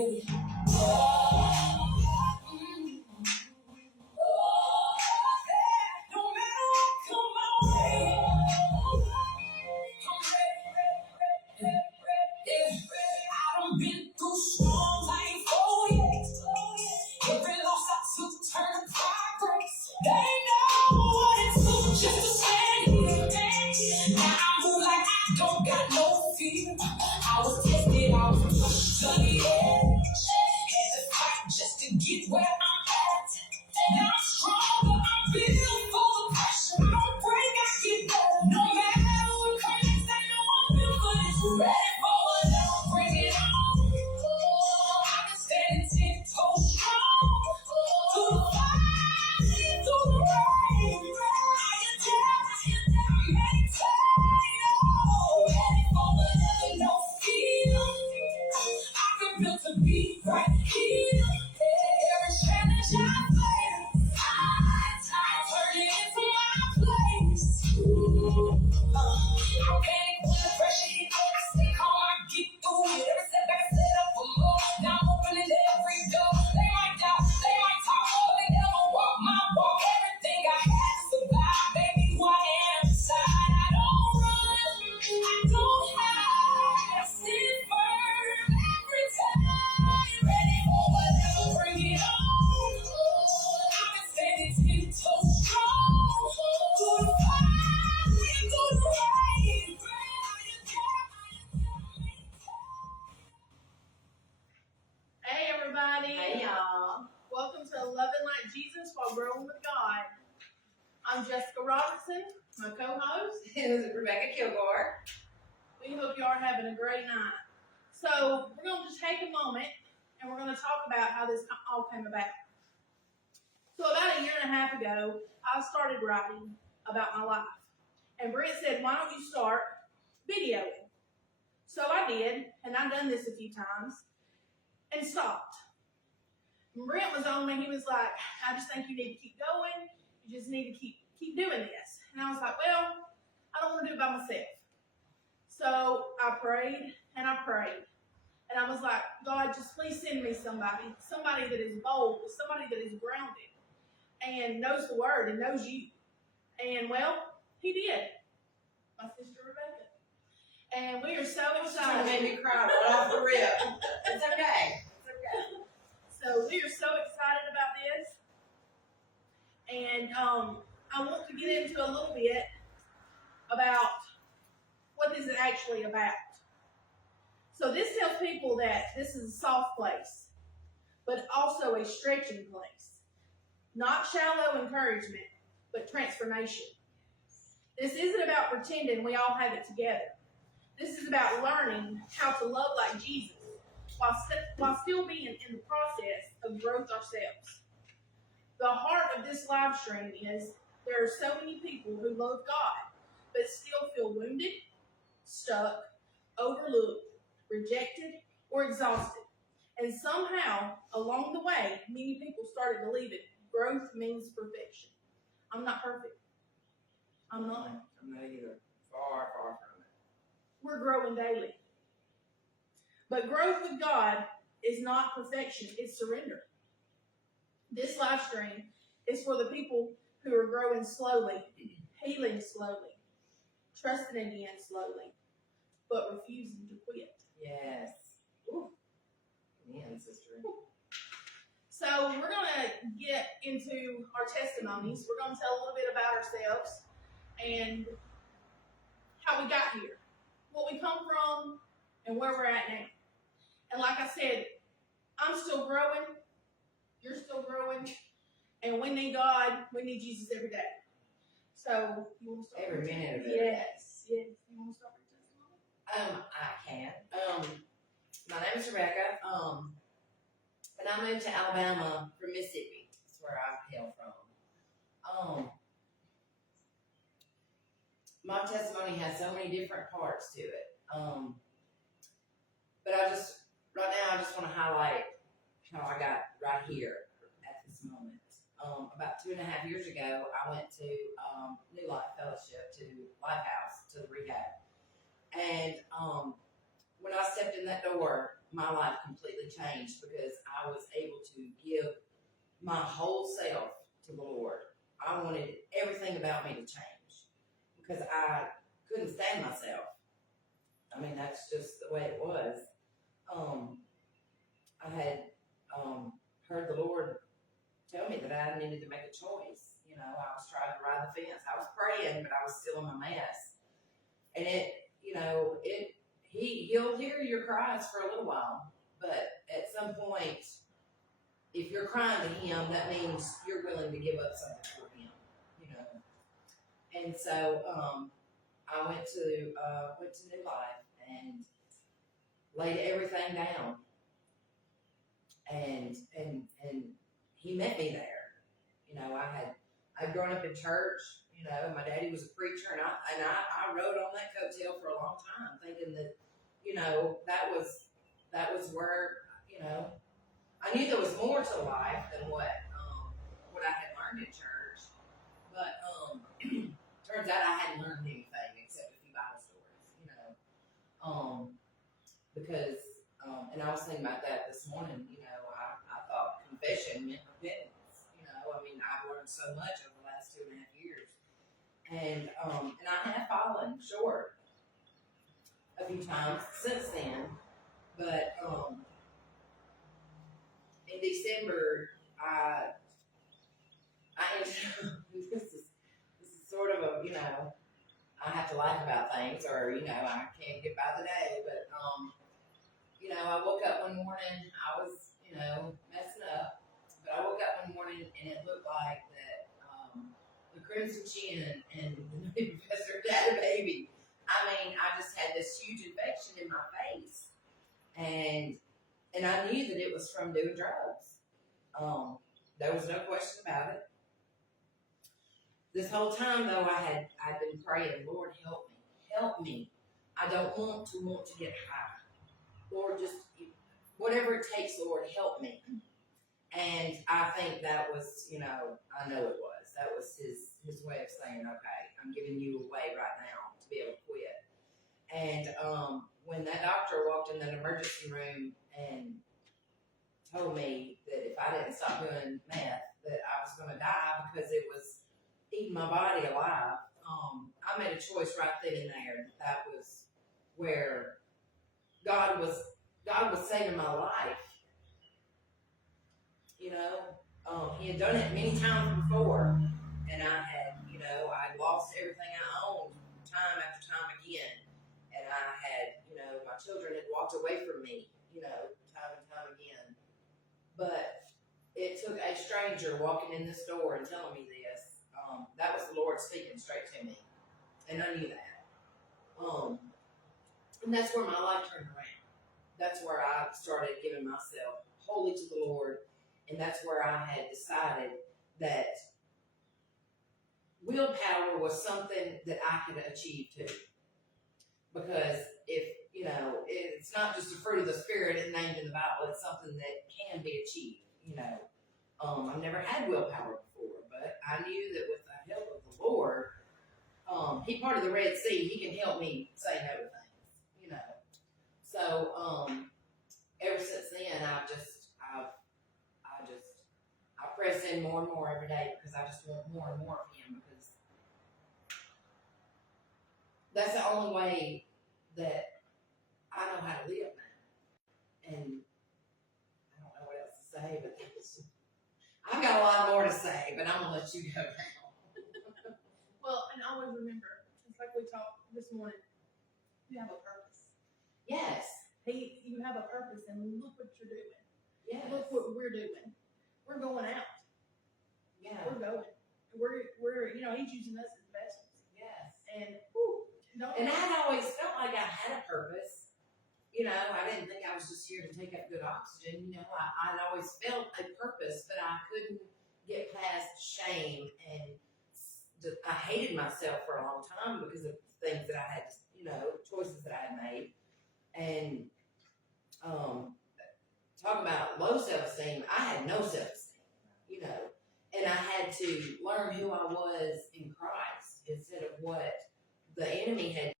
baby. I was tested, I was pushed to the edge. Had to fight just to get where I'm at. Now I'm stronger, I'm built for the pressure. I don't break, I get better. No matter what comes, I know I'm built for this. Ready for whatever, bring it on. I can stand 10 toes strong. Through the fire, through the rain. I adapt, maintain. Ready for whatever, no fear. I'm built to be right here. Every challenge I face, I turn it into my place. I panic when the pressure hits. I stay calm, I get through it. Every setback set up for more. Now I'm opening every door. They might doubt, they might talk, but they never walk my walk. Everything I had to survive, baby, who I am inside. I don't run, I don't hide. I stand firm every time. Ready for whatever, bring it on. I can stand it 10 toes strong. Through the fire, through the rain. Hey everybody. Hey y'all. Welcome to Loving Like Jesus While Growing with God. I'm Jessica Robertson, my co-host. This is Rebecca Kilgore. We hope you are having a great night. So we're going to just take a moment and we're going to talk about how this all came about. So about a year and a half ago, I started writing about my life. And Brent said, why don't you start videoing? So I did, and I've done this a few times, and stopped. And Brent was on me. He was like, I just think you need to keep going. You just need to keep doing this. And I was like, well, I don't want to do it by myself. So I prayed and I prayed. And I was like, God, just please send me somebody that is bold, somebody that is grounded and knows the word and knows you. And well, he did. My sister Rebecca. And we are so excited. She made me cry right off the rip. It's okay. It's okay. So we are so excited about this. And I want to get into a little bit about what this is actually about. So this tells people that this is a soft place, but also a stretching place. Not shallow encouragement, but transformation. This isn't about pretending we all have it together. This is about learning how to love like Jesus while still being in the process of growth ourselves. The heart of this live stream is there are so many people who love God, but still feel wounded, stuck, overlooked, rejected, or exhausted. And somehow, along the way, many people started believing growth means perfection. I'm not perfect. I'm not. I'm not either. Far, far from it. We're growing daily. But growth with God is not perfection, it's surrender. This live stream is for the people who are growing slowly, healing slowly, trusting again slowly, but refusing to quit. Yes. Ooh. Man, sister. So we're going to get into our testimonies. We're going to tell a little bit about ourselves and how we got here, what we come from, and where we're at now. And like I said, I'm still growing, you're still growing, and we need God, we need Jesus every day. So, you want to start? Every minute of it. Yes. You want to start your testimony? I can. My name is Rebecca. And I moved to Alabama from Mississippi. That's where I hail from. My testimony has so many different parts to it. But right now I just want to highlight how I got right here at this moment. About 2.5 years ago, I went to New Life Fellowship, to Lifehouse, to the rehab. And when I stepped in that door, my life completely changed because I was able to give my whole self to the Lord. I wanted everything about me to change because I couldn't stand myself. I mean, that's just the way it was. I had heard the Lord tell me that I needed to make a choice. You know, I was trying to ride the fence. I was praying, but I was still in my mess. And he'll hear your cries for a little while, but at some point, if you're crying to him, that means you're willing to give up something for him, you know. And so I went to New Life and laid everything down, and he met me there. You know, I'd grown up in church. You know, my daddy was a preacher, and I rode on that coattail for a long time, thinking that, you know, that was where, you know, I knew there was more to life than what I had learned in church, but turns out I hadn't learned anything except a few Bible stories, you know, because and I was thinking about that this morning. You know, I thought confession meant repentance. You know, I mean, I've learned so much over the last 2.5 years. And I have fallen short a few times since then, but in December I this is sort of a, you know, I have to laugh about things, or you know, I can't get by the day, but you know, I woke up one morning, I was, you know, messing up, but I woke up one morning and it looked like that the Crimson Chin and the Professor had a baby. I mean, I just had this huge infection in my face, and I knew that it was from doing drugs. There was no question about it. This whole time, though, I'd been praying, Lord, help me. I don't want to get high. Lord, just whatever it takes, Lord, help me. And I think that was, you know, I know it was. That was his way of saying, okay, I'm giving you a way right now to be able to quit. And when that doctor walked in that emergency room and told me that if I didn't stop doing meth, that I was going to die because it was eating my body alive, I made a choice right then and there. That was where God was saving my life. You know, he had done it many times before, and I had, you know, I lost everything I owned time after time again, and I had, you know, my children had walked away from me, you know, time and time again. But it took a stranger walking in this door and telling me this. That was the Lord speaking straight to me, and I knew that. And that's where my life turned around. That's where I started giving myself wholly to the Lord. And that's where I had decided that willpower was something that I could achieve too. Because if, you know, it's not just a fruit of the Spirit and named in the Bible, it's something that can be achieved, you know. I've never had willpower before, but I knew that with the help of the Lord, he parted the Red Sea, he can help me say no to things, you know. So, ever since then, I press in more and more every day because I just want more and more of him, because that's the only way that I know how to live now. And I don't know what else to say, but I've got a lot more to say, but I'm going to let you go now. Well, and always remember, just like we talked this morning, you have a purpose. Yes. You have a purpose, and look what you're doing. Yes. Look what we're doing. We're going out. Yeah. We're going. We're you know, he's using us as vessels. Yes. And and I had always felt like I had a purpose. You know, I didn't think I was just here to take up good oxygen. You know, I'd always felt a purpose, but I couldn't get past shame, and I hated myself for a long time because of things that I had, you know, choices that I had made. And talk about low self-esteem, I had no self-esteem, you know, and I had to learn who I was in Christ instead of what the enemy had